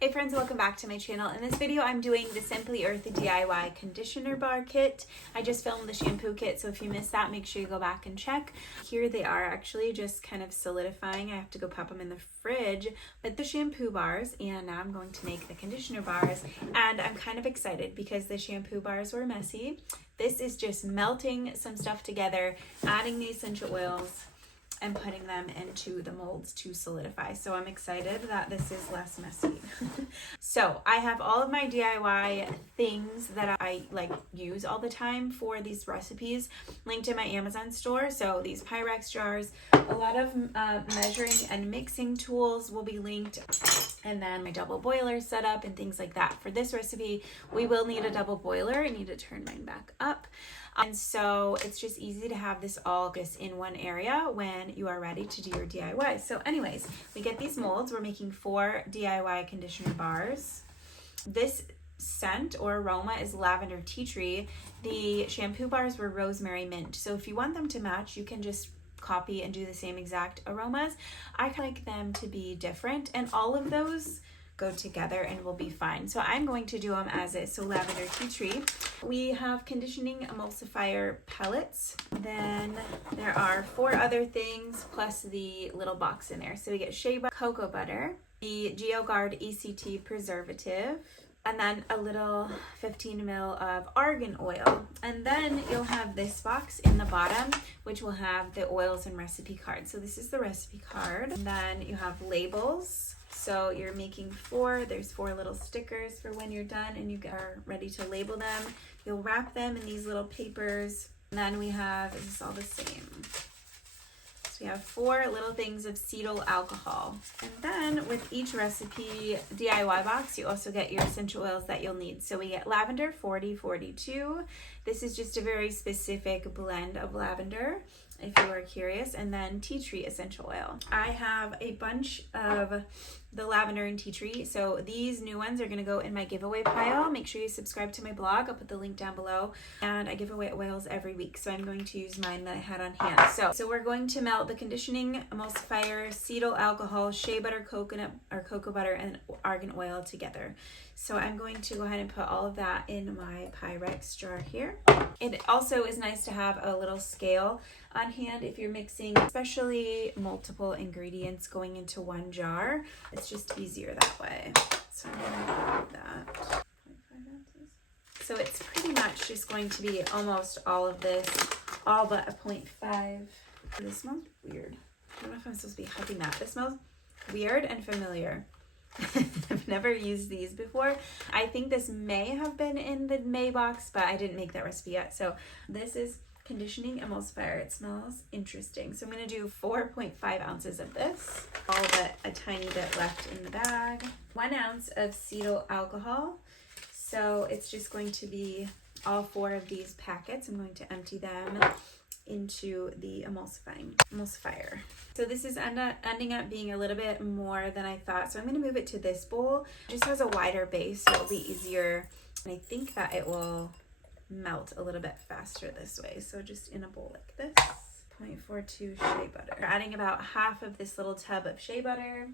Hey friends, welcome back to my channel. In this video, I'm doing the Simply Earth DIY conditioner bar kit. I just filmed the shampoo kit, so if you missed that, make sure you go back and check. Here they are actually just kind of solidifying. I have to go pop them in the fridge, but the shampoo bars, and now I'm going to make the conditioner bars. And I'm kind of excited because the shampoo bars were messy. This is just melting some stuff together, adding the essential oils, and putting them into the molds to solidify. So I'm excited that this is less messy. So I have all of my DIY things that I use all the time for these recipes linked in my Amazon store. So these Pyrex jars, a lot of measuring and mixing tools will be linked, and then my double boiler setup and things like that. For this recipe, we will need a double boiler. I need to turn mine back up. And so it's just easy to have this all just in one area when you are ready to do your DIY. So anyways, we get these molds. We're making 4 DIY conditioner bars. This scent or aroma is lavender tea tree. The shampoo bars were rosemary mint. So if you want them to match, you can just copy and do the same exact aromas. I like them to be different, and all of those go together and will be fine. So I'm going to do them as is. So lavender tea tree. We have conditioning emulsifier pellets. Then there are 4 other things plus the little box in there. So we get shea butter, cocoa butter, the GeoGuard ECT preservative, and then a little 15 ml of argan oil. And then you'll have this box in the bottom, which will have the oils and recipe card. So this is the recipe card. And then you have labels. So you're making 4, there's 4 little stickers for when you're done and you are ready to label them. You'll wrap them in these little papers. And then we have, is this all the same? So we have 4 little things of cetyl alcohol. And then with each recipe DIY box, you also get your essential oils that you'll need. So we get lavender 4042. This is just a very specific blend of lavender, if you are curious, and then tea tree essential oil. I have a bunch of the lavender and tea tree, so these new ones are going to go in my giveaway pile. Make sure you subscribe to my blog. I'll put the link down below, and I give away oils every week, so I'm going to use mine that I had on hand. So we're going to melt the conditioning emulsifier, cetyl alcohol, shea butter, coconut or cocoa butter, and argan oil together. So I'm going to go ahead and put all of that in my Pyrex jar here. It also is nice to have a little scale on hand if you're mixing, especially multiple ingredients going into one jar. It's just easier that way. So I'm going to grab that. 0.5 ounces. So it's pretty much just going to be almost all of this, all but a 0.5. This smells weird. I don't know if I'm supposed to be huffing that. This smells weird and familiar. I've never used these before. I think this may have been in the May box, but I didn't make that recipe yet. So this is conditioning emulsifier. It smells interesting. So I'm going to do 4.5 ounces of this, all but a tiny bit left in the bag. 1 ounce of cetyl alcohol. So it's just going to be all 4 of these packets. I'm going to empty them into the emulsifier. So this is ending up being a little bit more than I thought. So I'm going to move it to this bowl. It just has a wider base, so it'll be easier. And I think that it will melt a little bit faster this way. So just in a bowl like this. 0.42 shea butter. We're adding about half of this little tub of shea butter.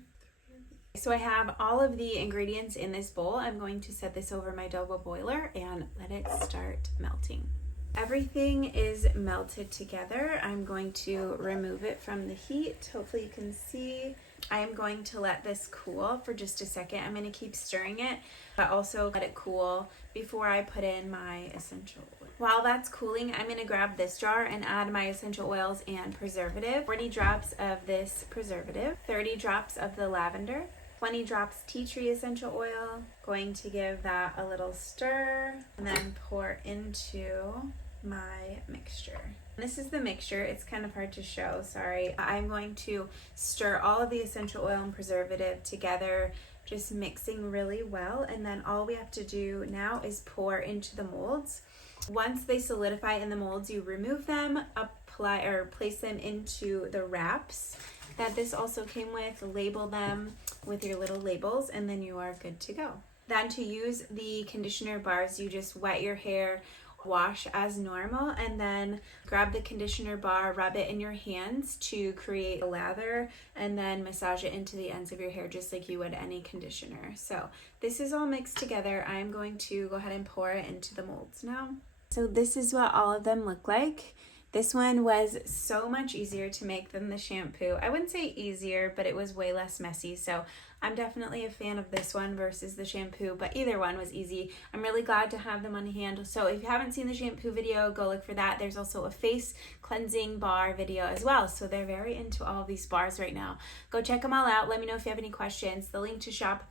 So I have all of the ingredients in this bowl. I'm going to set this over my double boiler and let it start melting. Everything is melted together. I'm going to remove it from the heat. Hopefully you can see. I am going to let this cool for just a second. I'm going to keep stirring it, but also let it cool before I put in my essential oil. While that's cooling, I'm going to grab this jar and add my essential oils and preservative. 40 drops of this preservative, 30 drops of the lavender, 20 drops tea tree essential oil. Going to give that a little stir and then pour into my mixture. This is the mixture. It's kind of hard to show, sorry. I'm going to stir all of the essential oil and preservative together, just mixing really well, and then all we have to do now is pour into the molds. Once they solidify in the molds, you remove them, apply or place them into the wraps that this also came with, label them with your little labels, and then you are good to go. Then to use the conditioner bars, you just wet your hair wash as normal, and then grab the conditioner bar, rub it in your hands to create a lather, and then massage it into the ends of your hair just like you would any conditioner. So this is all mixed together. I'm going to go ahead and pour it into the molds now. So this is what all of them look like. This one was so much easier to make than the shampoo. I wouldn't say easier, but it was way less messy. So I'm definitely a fan of this one versus the shampoo, but either one was easy. I'm really glad to have them on hand. So if you haven't seen the shampoo video, go look for that. There's also a face cleansing bar video as well. So they're very into all of these bars right now. Go check them all out. Let me know if you have any questions. The link to shop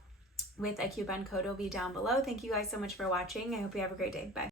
with a coupon code will be down below. Thank you guys so much for watching. I hope you have a great day. Bye.